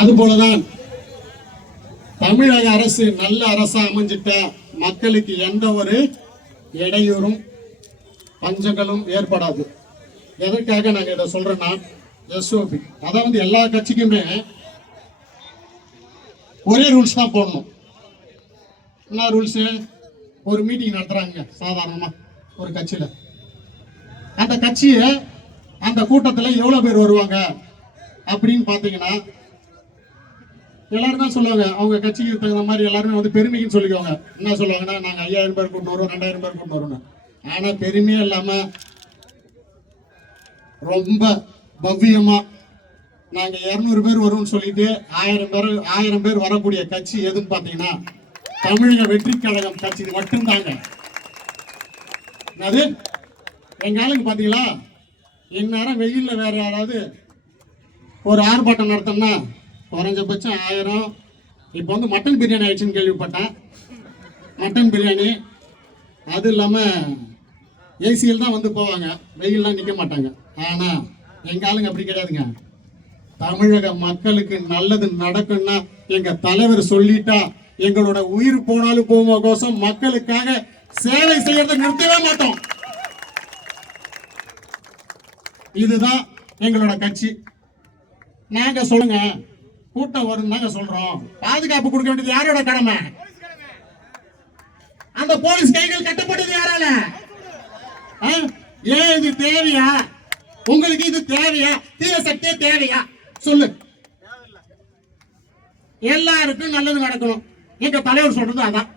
அதுபோலதான் தமிழக அரசு நல்ல அரசா அமைஞ்சிட்ட மக்களுக்கு எந்த ஒரு இடையூறும் பஞ்சங்களும் ஏற்படாது. எதற்காக நாங்க இதை சொல்றேன்னா, எஸ்ஓபி அதாவது எல்லா கட்சிக்குமே ஒரே ரூல்ஸ் தான் போடணும். என்ன ரூல்ஸ்? ஒரு மீட்டிங் நடத்துறாங்க சாதாரணமா ஒரு கட்சியில, அந்த கட்சியை அந்த கூட்டத்தில் எவ்வளவு பேர் வருவாங்க அப்படின்னு பாத்தீங்கன்னா எல்லாரும் தான் சொல்லுவாங்க. அவங்க கட்சிக்கு தகுந்த மாதிரி எல்லாருமே வந்து பெருமைக்குன்னு சொல்லிக்குவாங்க. என்ன சொல்லுவாங்கன்னா, நாங்க 5000 பேர் கூட்டு வருவோம், 2000 பேர் கூட்டு வருவோம். ஆனா பெருமையே இல்லாம ரொம்ப பவ்யமா நாங்க 200 பேர் வருவோம்னு சொல்லிட்டு 1000 பேர் வரக்கூடிய கட்சி எதுன்னு பாத்தீங்கன்னா தமிழக வெற்றி கழகம் கட்சி மட்டும்தாங்க. அது எங்க ஆளுங்க பாத்தீங்களா, இந்நேரம் வெயில்ல வேற யாராவது ஒரு ஆர்ப்பாட்டம் நடத்தோம்னா குறைஞ்சபட்சம் 1000. இப்போ வந்து மட்டன் பிரியாணி ஆயிடுச்சுன்னு கேள்விப்பட்டேன். மட்டன் பிரியாணி அது இல்லாம ஏசியில் தான் வந்து போவாங்க, வெயில்லாம் நிற்க மாட்டாங்க. ஆனா எங்க ஆளுங்க அப்படி கிடையாதுங்க. தமிழக மக்களுக்கு நல்லது நடக்கும்னா எங்க தலைவர் சொல்லிட்டா எங்களோட உயிர் போனாலும் போகுமோ கோசம் மக்களுக்காக சேவை செய்யறதை நிறுத்தவே மாட்டோம். இதுதான் எங்களோட கட்சி. நாங்க சொல்லுங்க, கூட்டம் வரும் தாங்க சொல்றோம். பாதுகாப்பு கொடுக்க வேண்டியது யாரோட கடமை? அந்த போலீஸ் கைகள் கட்டப்பட்டது யாரால? ஏன் இது தேவையா? உங்களுக்கு இது தேவையா? தீர சக்தியே தேவையா? சொல்லு. எல்லாருக்கும் நல்லது நடக்கணும். எங்க தலைவர் சொல்றது அதான்.